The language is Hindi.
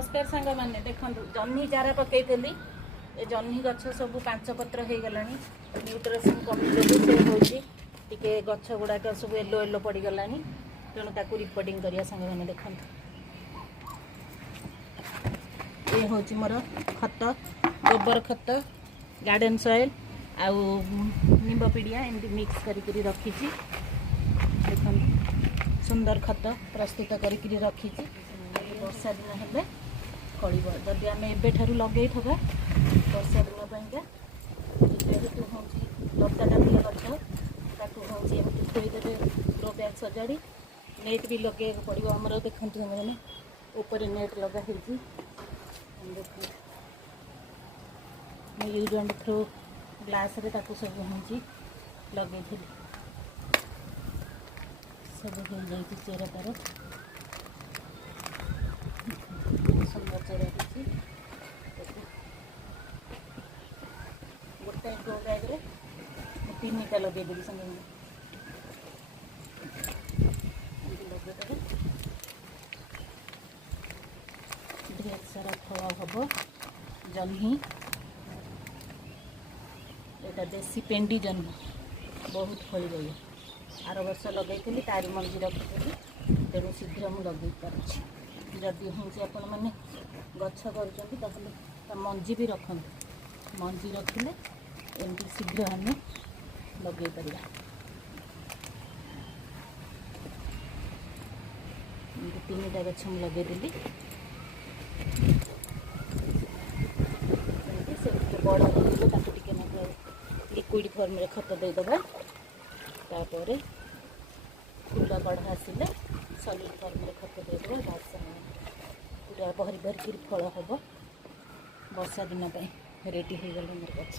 नमस्कार सांग मैंने देखो जह्नी चारा पकई ए जह्नी गछ सब पांच पत्र हो गला न्यूट्रिशन कमी जो से होके गछ गुड़ाक सब येलो येलो पड़गला तेणु ताकू रिपोर्टिंग करिया सांग मैंने देखो ये हूँ मोर खत गोबर खत गार्डन सॉइल आउ निंब पीड़िया एमती मिक्स करी रखी देख सुंदर खत प्रस्तुत करी रखी वर्षा दिन हेले फल जदि आम एबेठू लगे वर्षा दिन पाइंका जेहेतु हूँ लता जातीय गछ ताकू हूँ एमती थोदेवे ग्रो बैग सजाड़ी नेट भी लगे पड़ो आमर देखते मैंने ऊपर नेट लगा यूज एंड थ्रो ग्लास रे ताकू सब हूँ लगे सब हो जाए चेरा तार सुंदर चेरा गोटे ग्रो बैग रे 3टा लगेदेवी संगे लगेदेवे ढेर सारा फल हम जह्नी एटा देसी पेंडी जह्नी बहुत फल गई आर वर्ष लगे तार मंजी रखी तेणु शीघ्र मुझे लगे पार्टी जदि हूँ आपण मैंने गछ कर मंजी भी रखते मंजी रखिले एमती शीघ्र आम लगे पार 3टा गछ लगेदेली बड़ हो लिक्विड फॉर्म रे खत देदेबा तापर फूल बढ़ा आसिले सॉलिड फॉर्म रे खत देदेबा बास पूरा भरी भरिक फल हम वर्षा दिन रेडी हो गले मोर गछ।